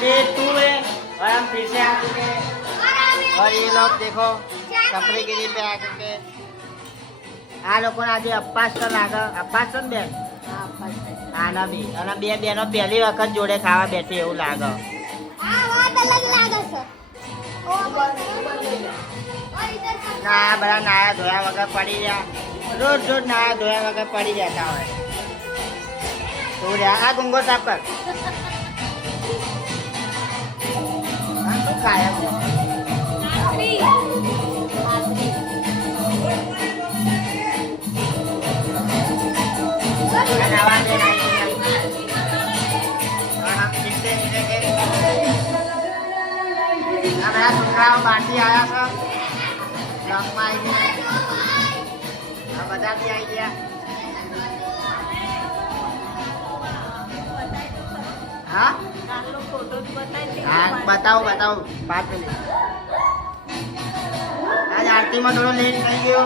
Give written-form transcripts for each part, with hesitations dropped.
1 2 है और हम फिर से आ चुके हैं और ये लोग देखो छपरीगिरी पे आ चुके हैं આ લોકોને આજે અપાસ તો લાગે અપાસ તો ને બેન આના બી અને બે બેનો પહેલી વખત જોડે ખાવા બેઠી એવું લાગે ના બધા નાયા ધોયા વગર પડી ગયા રોજ રોજ નાયા ધોયા વગર પડી જતા હોય તું રહ્યા આ ગુંગો સાફ કર તું કાયમ છોકરાઓ બહારથી આવ્યા છે બ્લોકમાં આવી ગયા બધા બી આવી ગયા હા હા બતાવો 5 મિનિટ આજ આરતીમાં થોડો લેટ થઈ ગયો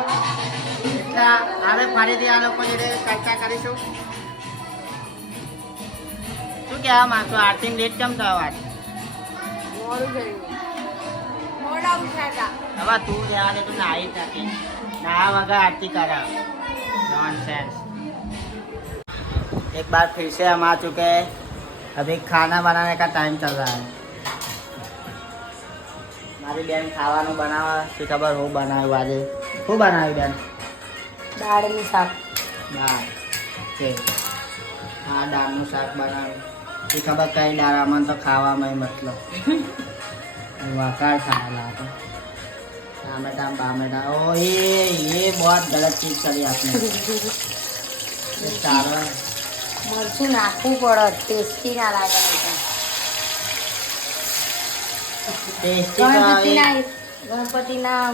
એટલે હવે ફરીથી આ લોકો જોડે ચર્ચા કરીશું શું કહેવા માંગશો આરતી લેટ કેમ થયો આજ હવે તું જવા દે તું નાહી શકે नहा वगैरह आरती करा नॉनसेंस एक बार फिर से हम आ चुके हैं अभी खाना बनाने का टाइम चल रहा है મારી બેન ખાવાનું બનાવવા શું ખબર હું બનાવ્યું આજે શું બનાવ્યું બેન દાળનું શાક દાળ છે હા દાળનું શાક બનાવ્યું શું ખબર કઈ દાળ આમાં તો ખાવામાં મતલબ वकार खाना टमाटा बामेटा ओ ये बहुत गलत चीज करी आपने मरचू नाखવું પડે ટેસ્ટી ના લાગે ગણપતિના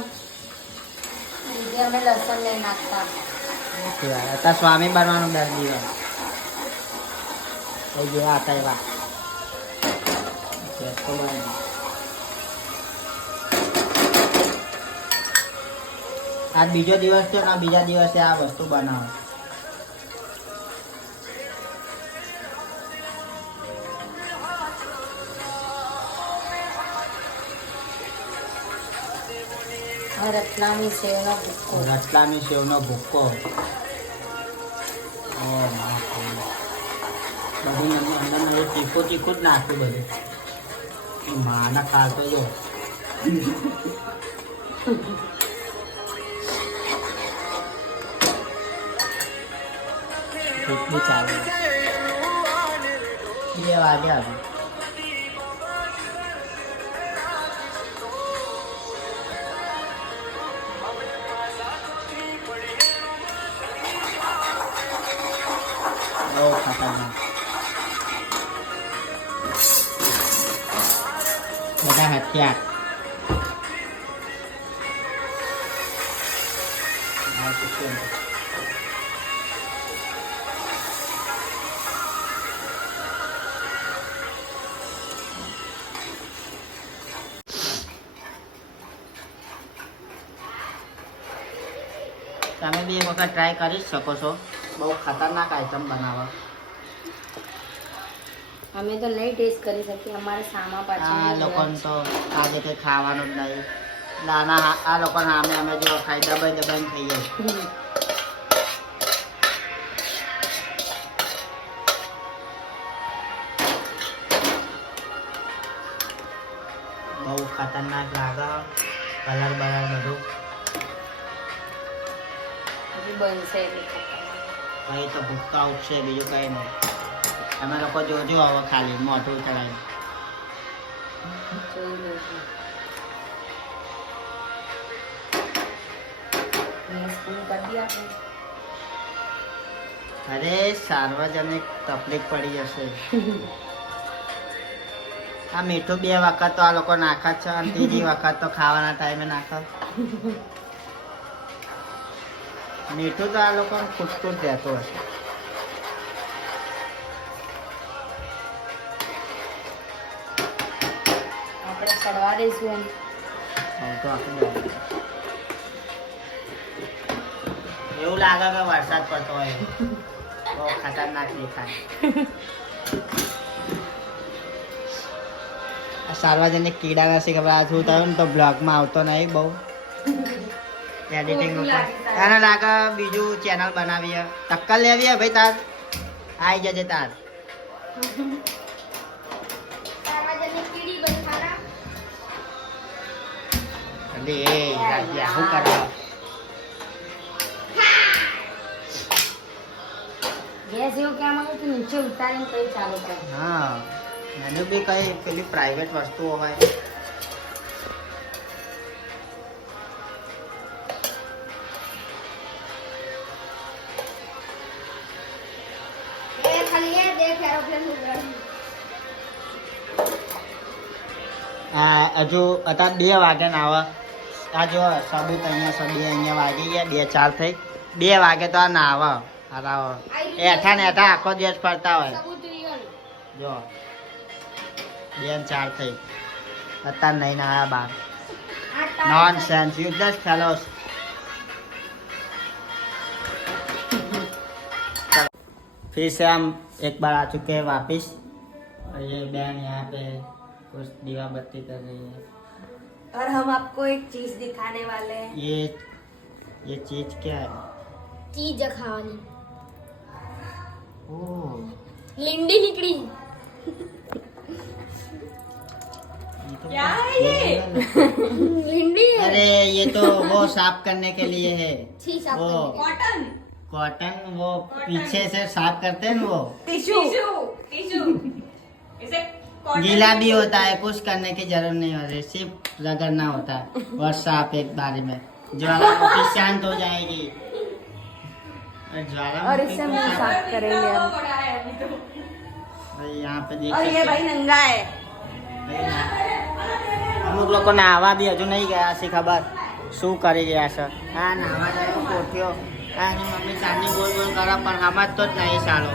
અમે લસણ લઈ નાખતા आता स्वामी बनવાનું 10 દિવસ થઈ ગયા आता એવા आज बीजो दिवस છે ને બીજા દિવસે આ વસ્તુ બનાવો રતલામી સેવનો ભૂક્કો રતલામી સેવનો ભૂક્કો બધું અંદર તીખું તીખું જ નાખ્યું બધું માના ખાતો જો કેટલી ચાલે 2 વાગ્યા હવે બહુ ખતરનાક બધા હથિયાર તમે બી એક વખત ટ્રાય કરી શકો છો બહુ ખતરનાક આઈટમ બનાવો અમે તો નહીં ટેસ્ટ કરી શકીએ અમારે સામા પાછળ આ લોકોને તો આજે કંઈ ખાવાનું જ નહીં નાના આ લોકોને સામે અમે જો ખાઈ દબાઈ દબાઈને ખાઈએ બહુ ખતરનાક લાગે કલર બલર બધું બનશે કઈ તો ભૂખતા ઉઠશે બીજું કઈ નહીં તમે લોકો જોજો હવે ખાલી મોઢું ચડાવી અરે સાર્વજનિક તકલીફ પડી જશે આ મીઠું 2 વખત તો આ લોકો નાખે છે અને ત્રીજી વખત તો ખાવાના ટાઈમે નાખે મીઠું તો આ લોકો ખૂટતું જ રહેતું હશે આપણે ચડવા દઈશું એવું લાગે કે વરસાદ પડતો હોય બહુ ખતરનાક દેખાય સાર્વજનિક કીડા નથી ખબર આ શું થયું ને તો બ્લોગમાં આવતો નહીં બહુ એડિટિંગ એને લાગે બીજું ચેનલ બનાવીએ ટક્કર લેવી ભાઈ તાર આવી જજે તાર શું કરવા ગેસ એવું કેમ આવ્યું કે નીચે ઉતારીને કઈ ચાલુ કરે હા એનું બી કઈ પેલી પ્રાઇવેટ વસ્તુઓ હોય હજુ અત્યારે 2 વાગે ને આવે આ જો સબૂત અહીંયા વાગી ગયા 2-4 થઈ 2 વાગે તો આ ના આવે એઠા ને એઠા આખો દિવસ ફરતા હોય જો 2-4 થઈ અત્યારે નહીં ના આવ્યા બાર नॉनसेंस यूजलेस फेलोस फिर से हम एक बार आ चुके हैं वापस और ये बहन यहाँ पे कुछ दीवा बत्ती कर रही है और हम आपको एक चीज दिखाने वाले हैं ये चीज क्या है चीज खावानी ओह लिंडी निकली क्या है ये लिंडी है अरे ये तो वो साफ करने के लिए है छी साफ वो करने कॉटन वो पीछे से साफ करते हैं वो टिश्यू टिश्यू इसे गीला भी होता है कुछ करने की जरूरत नहीं होती सिर्फ रगड़ना होता है और साफ एक बारी में ज्वालामुखी शांत हो जाएगी और इससे हम साफ करेंगे हम यहाँ पे और ये भाई नंगा है અમુક લોકો નાહવા બી હજુ નહીં ગયા છે ખબર શું કરી રહ્યા છે હા નાહવા જાય કોઠ્યો હા એની મમ્મી ચાંદી ગોળ ગોળ કરે પણ સમજતો જ નહીં સાલો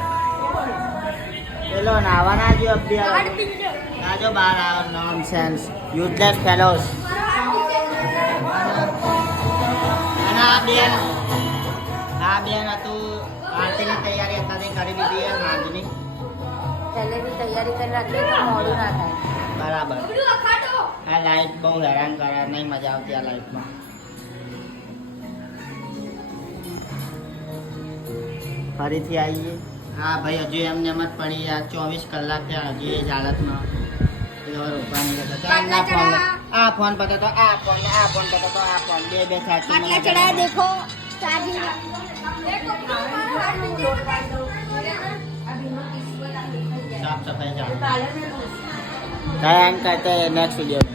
પેલો નાહવા ના જો અભી આ જો બહાર આવો નોનસેન્સ યુઝલેસ ફેલોસ અને આ બેન હતું આરતીની તૈયારી અત્યારથી કરી દીધી છે સાંજની પહેલેથી તૈયારી કરી રાખીએ તો મોડું ના થાય બરાબર આ લાઈટ બહુ હેરાન કરે નહીં મજા આવતી આ લાઈટમાં ફરીથી આવીએ હા ભાઈ હજુ એમને એમ જ પડી આ 24 કલાક થયા હજુ એ જ હાલતમાં આ ફોન પતો તો આ ફોન પતો તો આ ફોન બે आटला चढ़ाया देखो चार्जिंग साफ सफाई चालू एंड करते हैं नेक्स्ट वीडियो में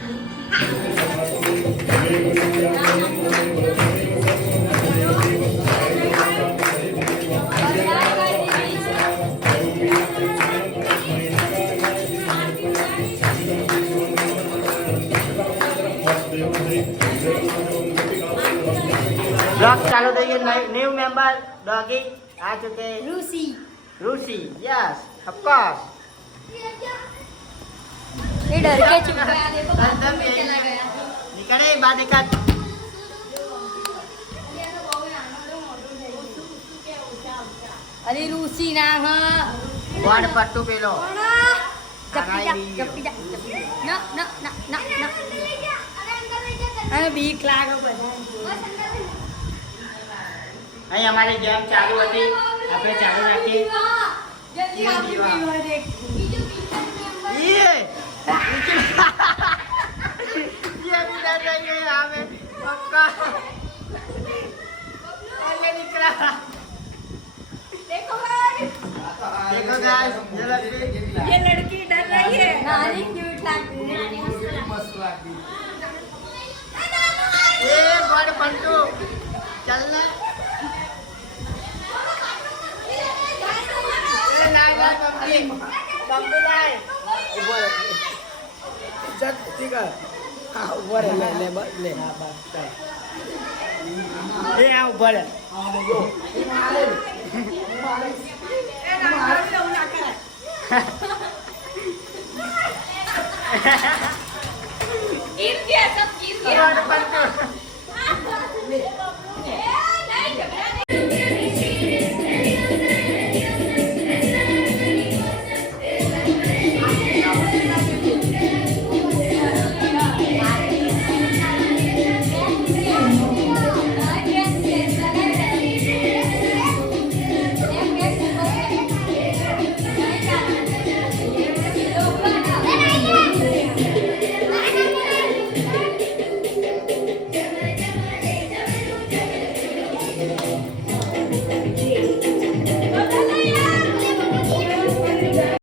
ब्लॉग चालू થઈ ગયો ન્યू मेंबर डॉगी आ चुके हैं रूसी यस ऑफ कोर्स ये डर के चुप गया देखो एकदम चला गया निकले बाहर निकल अरे रूसी ना हाँ बोर्ड पट्टू पे लो चप्पी जा ना ना ना ना ना अरे बीक लागो બધા અહીં અમારી ગેમ ચાલુ હતી આપણે ચાલુ રાખીએ जल्दी आप भी वीडियो देख ये ये भी डर रही है यहाँ पे पक्का अरे निकला देखो गाइस देखो गाइस ये लड़की डर रही है नानी क्यूट लगती है ए बोर्ड पट्टू चल ना ना कंपनी लाए ऊपर चल ठीक है हां ऊपर ले बस ले हां बस चल ए आ ऊपर है गिर गया सब गिर गया बोर्ड पट्टू